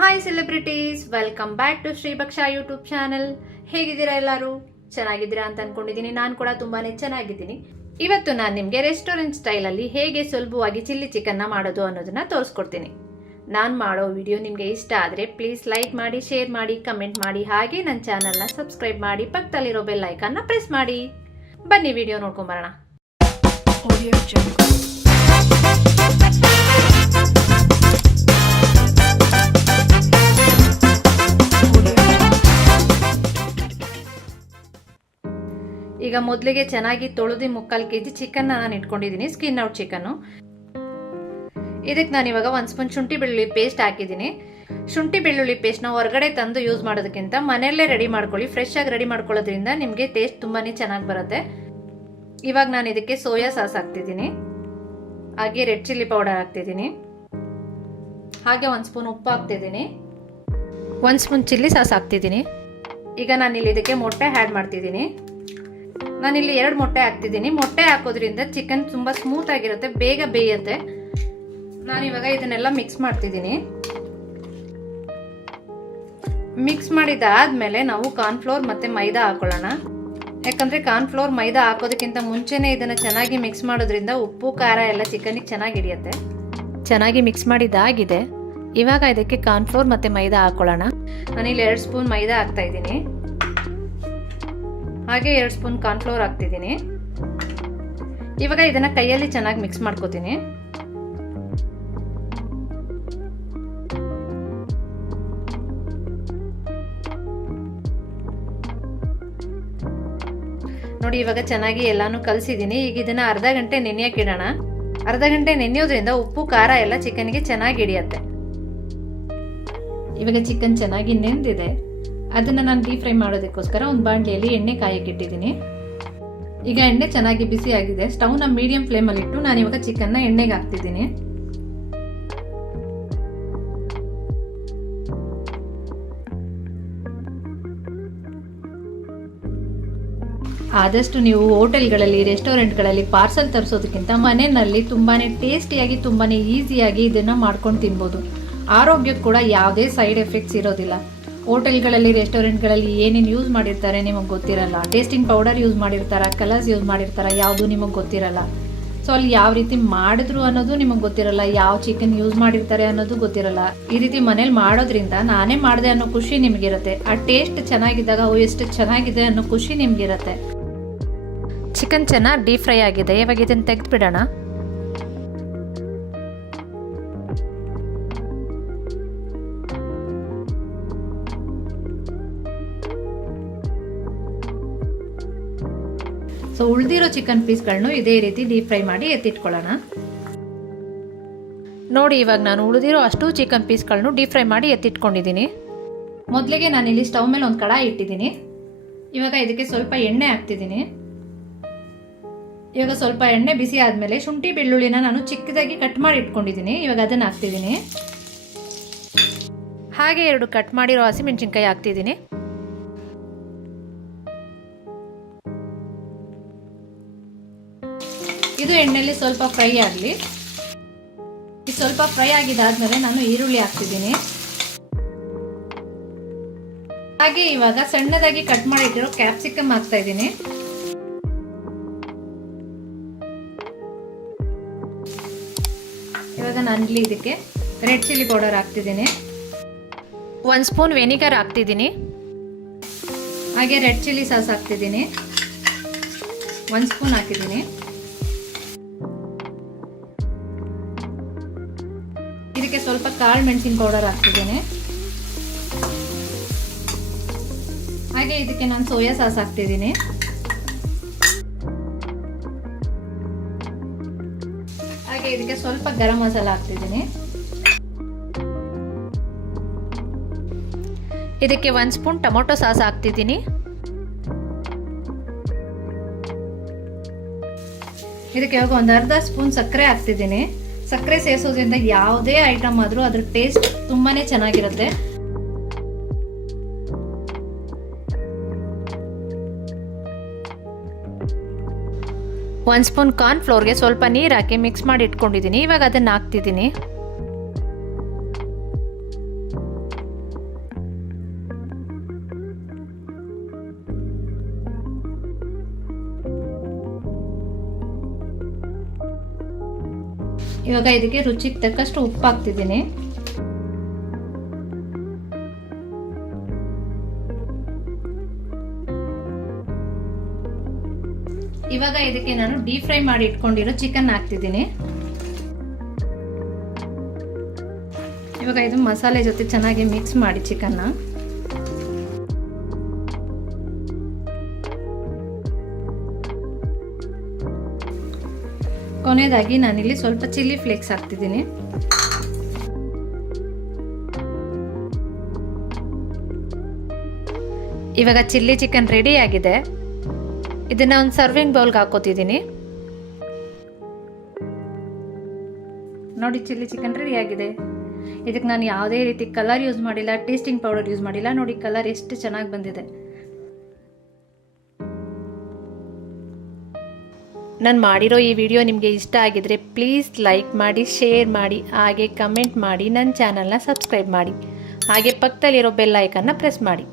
Hi celebrities, welcome back to Shribhaksha YouTube channel. ಹೇಗಿದ್ದೀರಾ ಎಲ್ಲರೂ? ಚೆನ್ನಾಗಿದ್ದೀರಾ ಅಂತ ಅನ್ಕೊಂಡಿದ್ದೀನಿ. ನಾನು ಕೂಡ ತುಂಬಾನೇ ಚೆನ್ನಾಗಿದ್ದೀನಿ. ಇವತ್ತು ನಾನು ನಿಮಗೆ ರೆಸ್ಟೋರೆಂಟ್ ಸ್ಟೈಲಲ್ಲಿ ಹೇಗೆ ಸುಲಭವಾಗಿ ಚಿಲ್ಲಿ ಚಿಕನ್ನ ಮಾಡೋದು ಅನ್ನೋದನ್ನ ತೋರಿಸ್ಕೊಡ್ತೀನಿ. ನಾನು ಮಾಡೋ ವಿಡಿಯೋ ನಿಮಗೆ ಇಷ್ಟ ಆದರೆ ಪ್ಲೀಸ್ ಲೈಕ್ ಮಾಡಿ, ಶೇರ್ ಮಾಡಿ, ಕಮೆಂಟ್ ಮಾಡಿ, ಹಾಗೆ ನನ್ನ ಚಾನಲ್ನ ಸಬ್ಸ್ಕ್ರೈಬ್ ಮಾಡಿ, ಪಕ್ಕದಲ್ಲಿರೋ ಬೆಲ್ ಐಕಾನ್ನ ಪ್ರೆಸ್ ಮಾಡಿ. ಬನ್ನಿ ವಿಡಿಯೋ ನೋಡ್ಕೊಂಬರೋಣ. ಈಗ ಮೊದಲಿಗೆ ಚೆನ್ನಾಗಿ ತೊಳೆದು 3/4 kg ಚಿಕನ್ ನಾನು ಇಟ್ಕೊಂಡಿದ್ದೀನಿ, ಸ್ಕಿನ್ ಔಟ್ ಚಿಕನ್ನು. ಇದಕ್ಕೆ ನಾನು ಇವಾಗ 1 ಸ್ಪೂನ್ ಶುಂಠಿ ಬೆಳ್ಳುಳ್ಳಿ ಪೇಸ್ಟ್ ಹಾಕಿದ್ದೀನಿ. ಶುಂಠಿ ಬೆಳ್ಳುಳ್ಳಿ ಪೇಸ್ಟ್ನ ಹೊರಗಡೆ ತಂದು ಯೂಸ್ ಮಾಡೋದಕ್ಕಿಂತ ಮನೆಯಲ್ಲೇ ರೆಡಿ ಮಾಡ್ಕೊಳ್ಳಿ. ಫ್ರೆಶ್ ಆಗಿ ರೆಡಿ ಮಾಡ್ಕೊಳ್ಳೋದ್ರಿಂದ ನಿಮಗೆ ಟೇಸ್ಟ್ ತುಂಬಾನೇ ಚೆನ್ನಾಗಿ ಬರುತ್ತೆ. ಇವಾಗ ನಾನು ಇದಕ್ಕೆ ಸೋಯಾ ಸಾಸ್ ಹಾಕ್ತಿದ್ದೀನಿ, ಹಾಗೆ ರೆಡ್ ಚಿಲ್ಲಿ ಪೌಡರ್ ಹಾಕ್ತಿದ್ದೀನಿ, ಹಾಗೆ 1 ಸ್ಪೂನ್ ಉಪ್ಪು ಹಾಕ್ತಿದ್ದೀನಿ, 1 ಸ್ಪೂನ್ ಚಿಲ್ಲಿ ಸಾಸ್ ಹಾಕ್ತಿದ್ದೀನಿ. ಈಗ ನಾನಿಲ್ಲಿ ಇದಕ್ಕೆ ಮೊಟ್ಟೆ ಆ್ಯಡ್ ಮಾಡ್ತಿದ್ದೀನಿ. ನಾನಿಲ್ಲಿ 2 ಮೊಟ್ಟೆ ಹಾಕ್ತಿದ್ದೀನಿ. ಮೊಟ್ಟೆ ಹಾಕೋದ್ರಿಂದ ಚಿಕನ್ ತುಂಬ ಸ್ಮೂತ್ ಆಗಿರುತ್ತೆ, ಬೇಗ ಬೇಯುತ್ತೆ. ನಾನಿವಾಗ ಇದನ್ನೆಲ್ಲ ಮಿಕ್ಸ್ ಮಾಡ್ತಿದ್ದೀನಿ. ಮಿಕ್ಸ್ ಮಾಡಿದಾದ್ಮೇಲೆ ನಾವು ಕಾರ್ನ್ಫ್ಲೋರ್ ಮತ್ತು ಮೈದಾ ಹಾಕೊಳ್ಳೋಣ. ಯಾಕಂದರೆ ಕಾರ್ನ್ಫ್ಲೋರ್ ಮೈದಾ ಹಾಕೋದಕ್ಕಿಂತ ಮುಂಚೆನೇ ಇದನ್ನು ಚೆನ್ನಾಗಿ ಮಿಕ್ಸ್ ಮಾಡೋದ್ರಿಂದ ಉಪ್ಪು ಖಾರ ಎಲ್ಲ ಚಿಕನಿಗೆ ಚೆನ್ನಾಗಿ ಹಿಡಿಯುತ್ತೆ. ಚೆನ್ನಾಗಿ ಮಿಕ್ಸ್ ಮಾಡಿದ್ದಾಗಿದೆ. ಇವಾಗ ಇದಕ್ಕೆ ಕಾರ್ನ್ಫ್ಲೋರ್ ಮತ್ತು ಮೈದಾ ಹಾಕೊಳ್ಳೋಣ. ನಾನಿಲ್ಲಿ 2 ಸ್ಪೂನ್ ಮೈದಾ ಹಾಕ್ತಾ ಇದ್ದೀನಿ, ಹಾಗೆ 2 ಸ್ಪೂನ್ ಕಾರ್ನ್ಫ್ಲೋರ್ ಹಾಕ್ತಿದ್ದೀನಿ. ಇವಾಗ ಇದನ್ನ ಕೈಯಲ್ಲಿ ಚೆನ್ನಾಗಿ ಮಿಕ್ಸ್ ಮಾಡ್ಕೋತೀನಿ. ನೋಡಿ, ಇವಾಗ ಚೆನ್ನಾಗಿ ಎಲ್ಲಾನು ಕಲಸಿದ್ದೀನಿ. ಈಗ ಇದನ್ನ ಅರ್ಧ ಗಂಟೆ ನೆನೆಯಕ್ಕೆ ಇಡೋಣ. ಅರ್ಧ ಗಂಟೆ ನೆನೆಯೋದ್ರಿಂದ ಉಪ್ಪು ಖಾರ ಎಲ್ಲ ಚಿಕನ್ಗೆ ಚೆನ್ನಾಗಿ ಹಿಡಿಯುತ್ತೆ. ಇವಾಗ ಚಿಕನ್ ಚೆನ್ನಾಗಿ ನೆಂದಿದೆ. ಅದನ್ನು ನಾನು ಡೀಪ್ ಫ್ರೈ ಮಾಡೋದಕ್ಕೋಸ್ಕರ ಒಂದು ಬಾಣಲೆಯಲ್ಲಿ ಎಣ್ಣೆ ಕಾಯಕ್ಕೆ ಇಟ್ಟಿದ್ದೀನಿ. ಈಗ ಎಣ್ಣೆ ಚೆನ್ನಾಗಿ ಬಿಸಿ ಆಗಿದೆ. ಸ್ಟವ್ನ ಮೀಡಿಯಂ ಫ್ಲೇಮಲ್ಲಿ ಇಟ್ಟು ನಾನು ಇವಾಗ ಚಿಕನ್ನ ಎಣ್ಣೆಗೆ ಹಾಕ್ತಿದ್ದೀನಿ. ಆದಷ್ಟು ನೀವು ಹೋಟೆಲ್ಗಳಲ್ಲಿ, ರೆಸ್ಟೋರೆಂಟ್ಗಳಲ್ಲಿ ಪಾರ್ಸಲ್ ತರಿಸೋದಕ್ಕಿಂತ ಮನೆಯಲ್ಲಿ ತುಂಬಾನೇ ಟೇಸ್ಟಿಯಾಗಿ, ತುಂಬಾನೇ ಈಸಿಯಾಗಿ ಇದನ್ನ ಮಾಡ್ಕೊಂಡು ತಿನ್ಬೋದು. ಆರೋಗ್ಯಕ್ಕೆ ಕೂಡ ಯಾವುದೇ ಸೈಡ್ ಎಫೆಕ್ಟ್ಸ್ ಇರೋದಿಲ್ಲ. ಹೋಟೆಲ್ಗಳಲ್ಲಿ, ರೆಸ್ಟೋರೆಂಟ್ಗಳಲ್ಲಿ ಏನೇನು ಯೂಸ್ ಮಾಡಿರ್ತಾರೆ ನಿಮಗೆ ಗೊತ್ತಿರಲ್ಲ. ಟೇಸ್ಟಿಂಗ್ ಪೌಡರ್ ಯೂಸ್ ಮಾಡಿರ್ತಾರೆ, ಕಲರ್ಸ್ ಯೂಸ್ ಮಾಡಿರ್ತಾರೆ, ಯಾವುದು ನಿಮಗೆ ಗೊತ್ತಿರಲ್ಲ. ಸೊ ಅಲ್ಲಿ ಯಾವ ರೀತಿ ಮಾಡಿದ್ರು ಅನ್ನೋದು ನಿಮಗೆ ಗೊತ್ತಿರಲ್ಲ, ಯಾವ ಚಿಕನ್ ಯೂಸ್ ಮಾಡಿರ್ತಾರೆ ಅನ್ನೋದು ಗೊತ್ತಿರಲ್ಲ. ಈ ರೀತಿ ಮನೇಲಿ ಮಾಡೋದ್ರಿಂದ ನಾನೇ ಮಾಡಿದೆ ಅನ್ನೋ ಖುಷಿ ನಿಮಗಿರುತ್ತೆ. ಆ ಟೇಸ್ಟ್ ಚೆನ್ನಾಗಿದ್ದಾಗ ಎಷ್ಟು ಚೆನ್ನಾಗಿದೆ ಅನ್ನೋ ಖುಷಿ ನಿಮಗಿರುತ್ತೆ. ಚಿಕನ್ ಚೆನ್ನಾಗಿ ಡೀಪ್ ಫ್ರೈ ಆಗಿದೆ. ಇವಾಗ ಇದನ್ನು ತೆಗೆದುಬಿಡೋಣ. ಸೊ ಉಳಿದಿರೋ ಚಿಕನ್ ಪೀಸ್ಗಳನ್ನು ಇದೇ ರೀತಿ ಡೀಪ್ ಫ್ರೈ ಮಾಡಿ ಎತ್ತಿಟ್ಕೊಳ್ಳೋಣ. ನೋಡಿ, ಇವಾಗ ನಾನು ಉಳಿದಿರೋ ಅಷ್ಟು ಚಿಕನ್ ಪೀಸ್ಗಳನ್ನು ಡೀಪ್ ಫ್ರೈ ಮಾಡಿ ಎತ್ತಿಟ್ಕೊಂಡಿದ್ದೀನಿ. ಮೊದಲಿಗೆ ನಾನಿಲ್ಲಿ ಸ್ಟವ್ ಮೇಲೆ ಒಂದು ಕಡಾಯಿ ಇಟ್ಟಿದ್ದೀನಿ. ಇವಾಗ ಇದಕ್ಕೆ ಸ್ವಲ್ಪ ಎಣ್ಣೆ ಹಾಕ್ತಿದ್ದೀನಿ. ಇವಾಗ ಸ್ವಲ್ಪ ಎಣ್ಣೆ ಬಿಸಿ ಆದಮೇಲೆ ಶುಂಠಿ ಬೆಳ್ಳುಳ್ಳಿನ ನಾನು ಚಿಕ್ಕದಾಗಿ ಕಟ್ ಮಾಡಿ ಇಟ್ಕೊಂಡಿದ್ದೀನಿ. ಇವಾಗ ಅದನ್ನು ಹಾಕ್ತಿದ್ದೀನಿ. ಹಾಗೆ 2 ಕಟ್ ಮಾಡಿರೋ ಹಸಿಮೆಣಸಿನ್ಕಾಯಿ ಹಾಕ್ತಿದ್ದೀನಿ. ಇದು ಎಣ್ಣೆಯಲ್ಲಿ ಸ್ವಲ್ಪ ಫ್ರೈ ಆಗಲಿ. ಇದು ಸ್ವಲ್ಪ ಫ್ರೈ ಆಗಿದ್ದಾದ್ಮೇಲೆ ನಾನು ಈರುಳ್ಳಿ ಹಾಕ್ತಿದ್ದೀನಿ. ಹಾಗೆ ಇವಾಗ ಸಣ್ಣದಾಗಿ ಕಟ್ ಮಾಡಿಟ್ಟಿರೋ ಕ್ಯಾಪ್ಸಿಕಮ್ ಹಾಕ್ತಾ ಇದ್ದೀನಿ. ಇವಾಗ ನಾನಿಲ್ಲಿ ಇದಕ್ಕೆ ರೆಡ್ ಚಿಲ್ಲಿ ಪೌಡರ್ ಹಾಕ್ತಿದ್ದೀನಿ. 1 ಸ್ಪೂನ್ ವೆನಿಗರ್ ಹಾಕ್ತಿದ್ದೀನಿ. ಹಾಗೆ ರೆಡ್ ಚಿಲ್ಲಿ ಸಾಸ್ ಹಾಕ್ತಿದ್ದೀನಿ, 1 ಸ್ಪೂನ್ ಹಾಕಿದ್ದೀನಿ. ಇದಕ್ಕೆ ಸ್ವಲ್ಪ ಕಾಳು ಮೆಣಸಿನ ಪೌಡರ್ ಹಾಕ್ತಿದ್ದೇನೆ. ಹಾಗೆ ಇದಕ್ಕೆ ನಾನು ಸೋಯಾ ಸಾಸ್ ಹಾಕ್ತಿದ್ದೀನಿ. ಹಾಗೆ ಇದಕ್ಕೆ ಸ್ವಲ್ಪ ಗರಂ ಮಸಾಲ ಹಾಕ್ತಿದ್ದೀನಿ. ಇದಕ್ಕೆ 1 ಸ್ಪೂನ್ ಟೊಮೊಟೊ ಸಾಸ್ ಹಾಕ್ತಿದ್ದೀನಿ. ಇದಕ್ಕೆ ಇವಾಗ ಒಂದು ಅರ್ಧ ಸ್ಪೂನ್ ಸಕ್ಕರೆ ಹಾಕ್ತಿದ್ದೀನಿ. ಸಕ್ಕರೆ ಸೇರಿಸೋದ್ರಿಂದ ಯಾವುದೇ ಐಟಮ್ ಆದರೂ ಅದ್ರ ಟೇಸ್ಟ್ ತುಂಬಾನೇ ಚೆನ್ನಾಗಿರುತ್ತೆ. ಒಂದು ಸ್ಪೂನ್ ಕಾರ್ನ್ ಫ್ಲೋರ್ಗೆ ಸ್ವಲ್ಪ ನೀರು ಹಾಕಿ ಮಿಕ್ಸ್ ಮಾಡಿ ಇಟ್ಕೊಂಡಿದ್ದೀನಿ. ಇವಾಗ ಅದನ್ನು ಹಾಕ್ತಿದ್ದೀನಿ. ಇವಾಗ ಇದಕ್ಕೆ ರುಚಿಗೆ ತಕ್ಕಷ್ಟು ಉಪ್ಪು ಹಾಕ್ತಿದ್ದೀನಿ. ಇವಾಗ ಇದಕ್ಕೆ ನಾನು ಡೀಪ್ ಫ್ರೈ ಮಾಡಿ ಇಟ್ಕೊಂಡಿರೋ ಚಿಕನ್ ಹಾಕ್ತಿದ್ದೀನಿ. ಇವಾಗ ಇದು ಮಸಾಲೆ ಜೊತೆ ಚೆನ್ನಾಗಿ ಮಿಕ್ಸ್ ಮಾಡಿ ಚಿಕನ್ನ. ಕೊನೆಯದಾಗಿ ನಾನಿಲ್ಲಿ ಸ್ವಲ್ಪ ಚಿಲ್ಲಿ ಫ್ಲೇಕ್ಸ್ ಹಾಕ್ತಿದ್ದೀನಿ. ಇವಾಗ ಚಿಲ್ಲಿ ಚಿಕನ್ ರೆಡಿ ಆಗಿದೆ. ಇದನ್ನ ಒಂದು ಸರ್ವಿಂಗ್ ಬೌಲ್ಗೆ ಹಾಕೋತಿದ್ದೀನಿ. ನೋಡಿ, ಚಿಲ್ಲಿ ಚಿಕನ್ ರೆಡಿ ಆಗಿದೆ. ಇದಕ್ಕೆ ನಾನು ಯಾವುದೇ ರೀತಿ ಕಲರ್ ಯೂಸ್ ಮಾಡಿಲ್ಲ, ಟೇಸ್ಟಿಂಗ್ ಪೌಡರ್ ಯೂಸ್ ಮಾಡಿಲ್ಲ. ನೋಡಿ ಕಲರ್ ಎಷ್ಟು ಚೆನ್ನಾಗಿ ಬಂದಿದೆ. ನಾನು ಮಾಡಿರೋ ಈ ವಿಡಿಯೋ ನಿಮಗೆ ಇಷ್ಟ ಆಗಿದ್ರೆ ಪ್ಲೀಸ್ ಲೈಕ್ ಮಾಡಿ, ಶೇರ್ ಮಾಡಿ, ಹಾಗೆ ಕಮೆಂಟ್ ಮಾಡಿ, ನನ್ನ ಚಾನಲ್ನ ಸಬ್ಸ್ಕ್ರೈಬ್ ಮಾಡಿ, ಹಾಗೆ ಪಕ್ಕದಲ್ಲಿರೋ ಬೆಲ್ ಐಕನ್ನ ಪ್ರೆಸ್ ಮಾಡಿ.